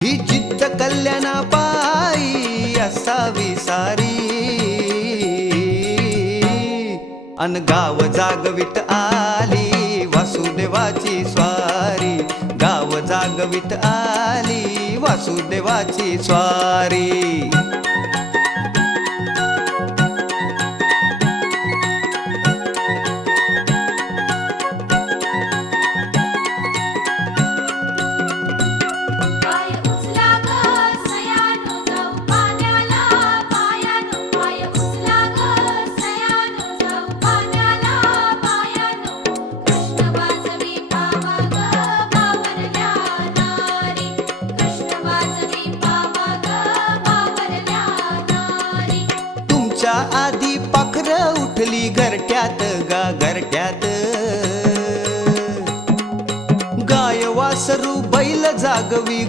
ही जिद्द कल्याणा पायी असावी सारी, अन गाव जागवित आली वासुदेवाची स्वारी, गाव जागवित आली वासुदेवाची स्वारी। आधी पाखर उठली घरट्यात गा घरट्यात, गाय वासरू बैल जागवी